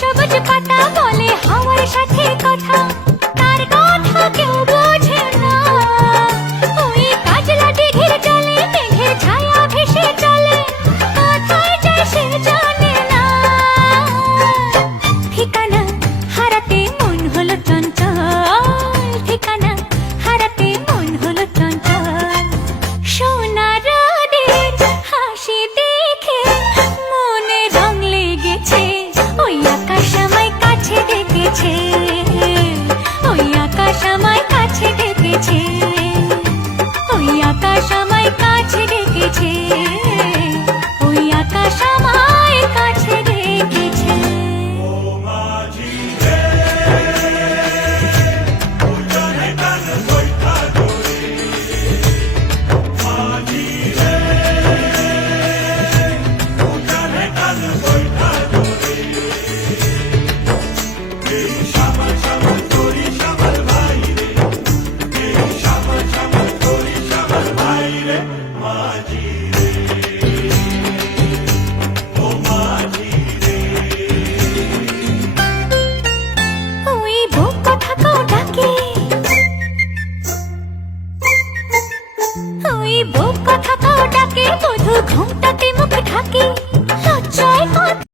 সবুজ পাতা বলে হাওয়ার সাথে কথা, তার কথা কেউ বোঝে না। ওই কাজলা দিঘির জলে মেঘের ছায়া ভেসে চলে, কোথায় যায় সে জানে না। ঠিকানা হারাতে মন হলো চঞ্চল, ঠিকানা হারাতে মন হলো চঞ্চল। সোনা রোদের হাসি দেখে মনে রং লেগেছে, ওই আকাশ আমায় কাছে ডেকেছে, ওই আকাশ আমায় কাছে ডেকেছে, ওই আকাশ আমায় কাছে ডেকেছে, ওই আকাশ আমায় কাছে ডেকেছে। ওই বুক কথাকেও ডাকে, ওই বুক কথাকেও ডাকে, বধূ ঘুমটাতে মুখ ঢাকে।